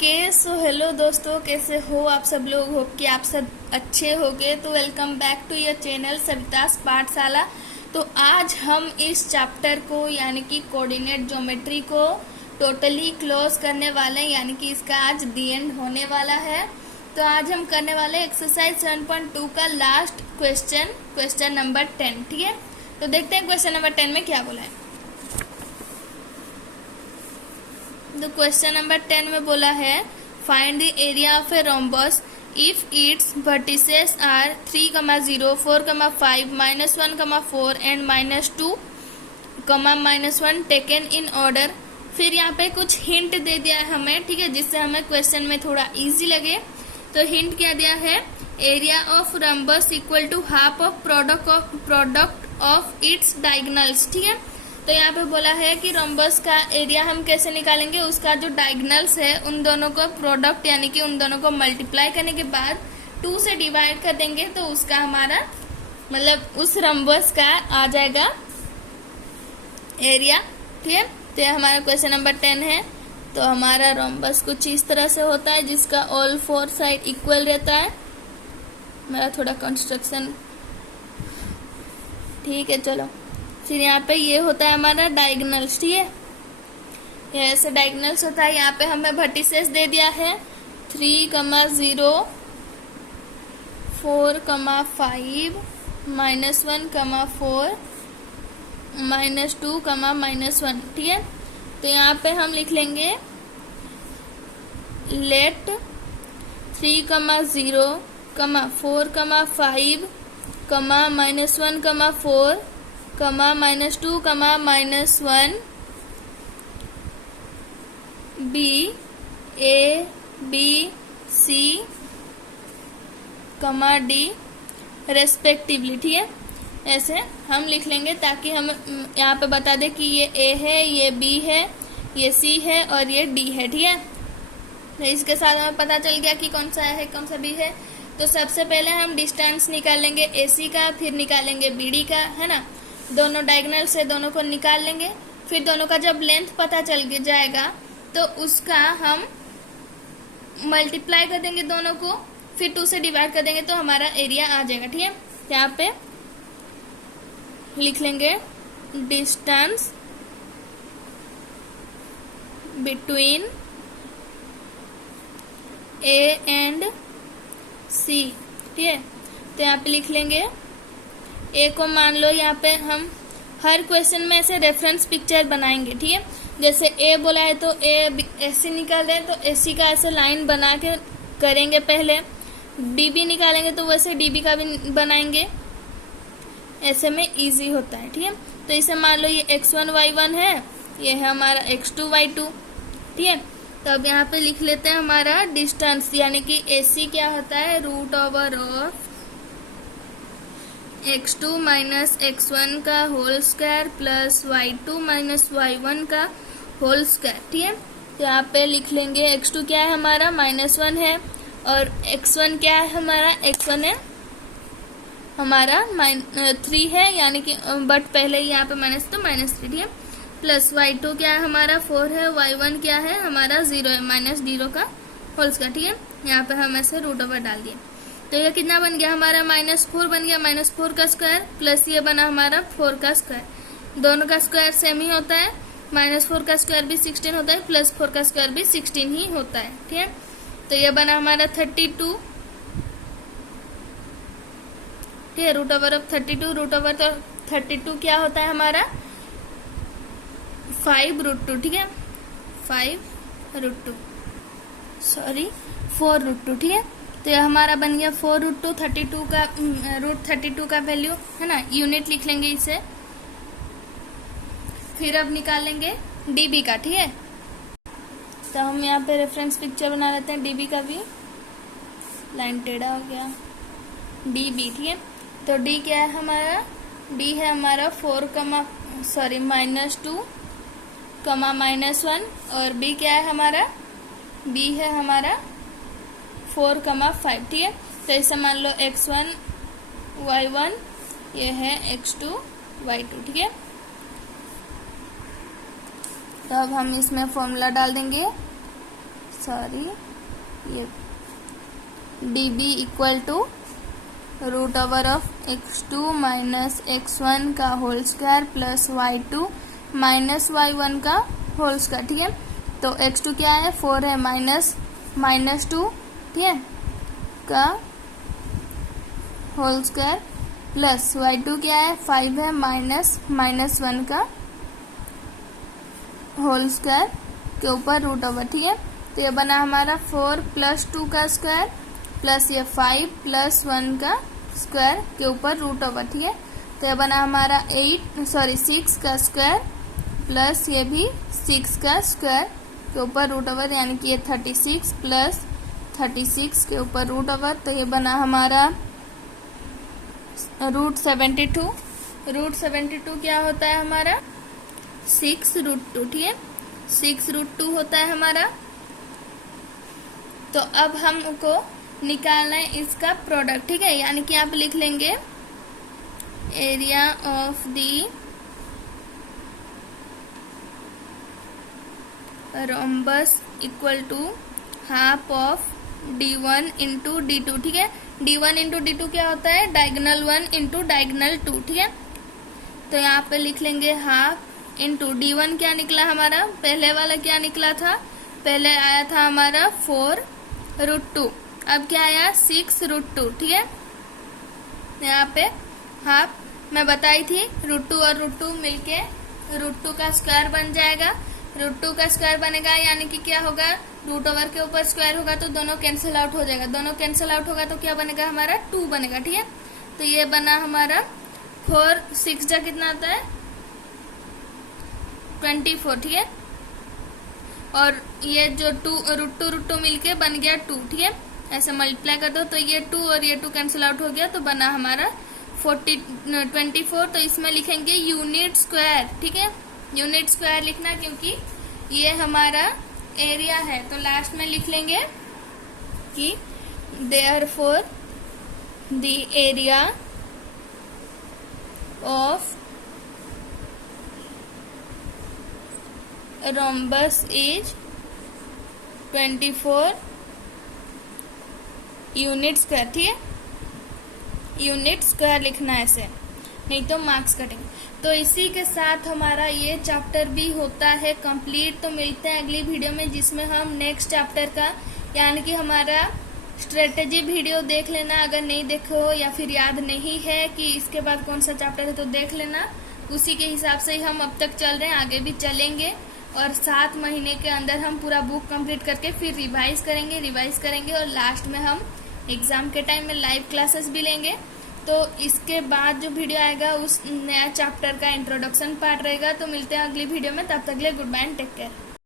Okay so hello दोस्तों, कैसे हो आप सब लोग। होप कि आप सब अच्छे होगे। तो welcome back to your channel Savita's Pathshala. तो आज हम इस चैप्टर को यानी कि कोऑर्डिनेट ज्योमेट्री को टोटली क्लोज करने वाले हैं, यानी कि इसका आज दी एंड होने वाला है। तो आज हम करने वाले एक्सरसाइज 7.2 का लास्ट क्वेश्चन नंबर 10। ठीक है, तो देखते हैं क्वेश्चन नंबर 10 में क्या बोला है। तो क्वेश्चन नंबर 10 में बोला है find the area of a rhombus if its vertices are 3, 0, 4, 5, -1, 4 and -2, -1 taken in order. फिर यहाँ पे कुछ हिंट दे दिया है हमें, ठीक है, जिससे हमें क्वेश्चन में थोड़ा इजी लगे। तो हिंट क्या दिया है, area of rhombus equal to half of product of its diagonals. ठीक है, तो यहाँ पे बोला है कि रोम्बस का एरिया हम कैसे निकालेंगे, उसका जो डायगोनल्स है उन दोनों को प्रोडक्ट यानी कि उन दोनों को मल्टीप्लाई करने के बाद 2 से डिवाइड कर देंगे तो उसका हमारा मतलब उस रोम्बस का आ जाएगा एरिया। ठीक है, तो यह हमारा क्वेश्चन नंबर 10 है। तो हमारा रोम्बस कुछ इस तरह से होता है जिसका ऑल 4 साइड इक्वल रहता है। मेरा थोड़ा कंस्ट्रक्शन ठीक है, चलो। फिर यहाँ पे ये होता है हमारा डायगोनल्स। ठीक है, ये ऐसे डायगोनल्स होता है। यहाँ पे हमें वर्टिसेस दे दिया है 3, 0, 4, 5, -1, 4, -2, -1। ठीक है, तो यहाँ पे हम लिख लेंगे late 3, 0, 4, 5, -1, 4, -2, -1 B, A, B, C, D respectively. ठीक है, ऐसे हम लिख लेंगे ताकि हम यहाँ पे बता दें कि ये A है, ये B है, ये C है और ये D है। ठीक है, तो इसके साथ हमें पता चल गया कि कौन सा है कौन सा B है। तो सबसे पहले हम डिस्टेंस निकालेंगे AC का, फिर निकालेंगे BD का, है ना। दोनों डायगोनल से दोनों को निकाल लेंगे। फिर दोनों का जब लेंथ पता चल जाएगा तो उसका हम मल्टीप्लाई कर देंगे दोनों को, फिर 2 से डिवाइड कर देंगे तो हमारा एरिया आ जाएगा। ठीक है, यहाँ पे लिख लेंगे distance between A and C। ठीक है, तो यहाँ पे लिख लेंगे ए को मान लो, यहाँ पे हम हर क्वेश्चन में ऐसे रेफरेंस पिक्चर बनाएंगे। ठीक है, जैसे ए बोला है तो ए ऐसे निकाल रहे हैं तो एसी का ऐसे लाइन बना के करेंगे पहले। डीबी निकालेंगे तो वैसे डीबी का भी बनाएंगे, ऐसे में इजी होता है। ठीक है, तो इसे मान लो ये x1 y1 है, ये है हमारा x2 y2। ठीक है, तो अब यहाँ पे लिख लेते हैं हमारा डिस्टेंस यानी कि एसी क्या होता है, √ओवर ऑफ x2 - x1 का whole square plus y2 - y1 का होल स्क्वायर। ठीक है, तो यहाँ पे लिख लेंगे x2 क्या है हमारा -1 है और x1 क्या है हमारा, x1 है हमारा 3 है, यानी कि बट पहले यहाँ पे माइनस तो -3। ठीक है, प्लस y2 क्या है हमारा 4 है, y1 क्या है हमारा 0 है, -0 का होल स्क्वायर। ठीक है, यहाँ पे हम ऐसे √ओवर डाल दिए तो ये कितना बन गया हमारा -4 बन गया, -4 का स्क्वायर प्लस ये बना हमारा 4 का स्क्वायर। दोनों का स्क्वायर सेम ही होता है, -4 का स्क्वायर भी 16 होता है, प्लस 4 का स्क्वायर भी 16 ही होता है। ठीक है, तो ये बना हमारा 32। ठीक है, √ओवर ऑफ 32, √ओवर तो 32 क्या होता है हमारा 5√2। ठीक है, 5√2 सॉरी 4√2। ठीक है, तो यह हमारा बन गया 4√2। 32 का √32 का वैल्यू है ना, यूनिट लिख लेंगे इसे। फिर अब निकालेंगे डीबी का। ठीक है, तो हम यहाँ पे रेफरेंस पिक्चर बना लेते हैं डीबी का भी। लाइन टेढ़ा हो गया, डीबी। ठीक है, तो डी क्या है हमारा, डी है हमारा -2, -1 और बी क्या है हमारा, बी है हमारा 4, 5। ठीक है, तो इसे मान लो x1 y1, ये है x2 y2। ठीक है, तो अब हम इसमें फॉर्मूला डाल देंगे। सॉरी ये dB equal to root over of x2 minus x1 का whole square plus y2 minus y1 का होल स्क्वायर। ठीक है, तो x2 क्या है 4 है माइनस 2, ठीक है, का होल स्क्वायर प्लस y2 क्या है 5 है माइनस 1 का होल स्क्वायर के ऊपर रूट ओवर। ठीक है, तो ये बना हमारा 4 प्लस 2 का स्क्वायर प्लस ये 5 प्लस 1 का स्क्वायर के ऊपर रूट ओवर। ठीक है, तो ये बना हमारा 6 का स्क्वायर प्लस ये भी 6 का स्क्वायर के ऊपर रूट ओवर, यानी कि ये 36 प्लस 36 के ऊपर रूट ओवर। तो ये बना हमारा रूट 72। रूट 72 क्या होता है हमारा 6√2। ठीक है, 6√2 होता है हमारा। तो अब हमको निकालना है इसका प्रोडक्ट। ठीक है, यानी कि आप लिख लेंगे area of the rhombus equal to half of d1 into d2। ठीक है, d1 इंटू d2 क्या होता है डायगोनल 1 इंटू डायगोनल 2। ठीक है, तो यहाँ पे लिख लेंगे हाफ इंटू d1 क्या निकला हमारा, पहले वाला क्या निकला था, पहले आया था हमारा 4√2, अब क्या आया 6√2। ठीक है, यहाँ पे हाफ मैं बताई थी √2 और √2 मिलके √2 का स्क्वायर बन जाएगा। √2 का स्क्वायर बनेगा यानी कि क्या होगा, रूट ओवर के ऊपर स्क्वायर होगा तो दोनों कैंसिल आउट हो जाएगा, दोनों कैंसिल आउट होगा तो क्या बनेगा हमारा 2 बनेगा। ठीक है, तो ये बना हमारा 4 6 जा कितना आता है 24। ठीक है, और ये जो √2 मिलके बन गया 2। ठीक है, ऐसे मल्टीप्लाई कर दो तो ये 2 और ये 2 कैंसिल आउट हो गया तो बना हमारा 24। तो इसमें लिखेंगे यूनिट स्क्वायर। ठीक है, यूनिट स्क्वायर लिखना क्योंकि ये हमारा एरिया है, तो लास्ट में लिख लेंगे कि therefore the area of rhombus is 24 unit square. ठीक है, यूनिट स्क्वायर लिखना है ऐसे, नहीं तो मार्क्स कटेंगे। तो इसी के साथ हमारा ये चैप्टर भी होता है कंप्लीट। तो मिलते हैं अगली वीडियो में जिसमें हम नेक्स्ट चैप्टर का यानी कि हमारा स्ट्रेटेजी वीडियो देख लेना, अगर नहीं देखे हो या फिर याद नहीं है कि इसके बाद कौन सा चैप्टर है तो देख लेना, उसी के हिसाब से ही हम अब तक चल रहे हैं, आगे भी चलेंगे। और 7 महीने के अंदर हम पूरा बुक कंप्लीट करके फिर रिवाइज करेंगे और लास्ट में हम एग्जाम के टाइम में लाइव क्लासेस भी लेंगे। तो इसके बाद जो वीडियो आएगा उस नया चैप्टर का इंट्रोडक्शन पार्ट रहेगा। तो मिलते हैं अगली वीडियो में, तब तक के लिए good bye and take care.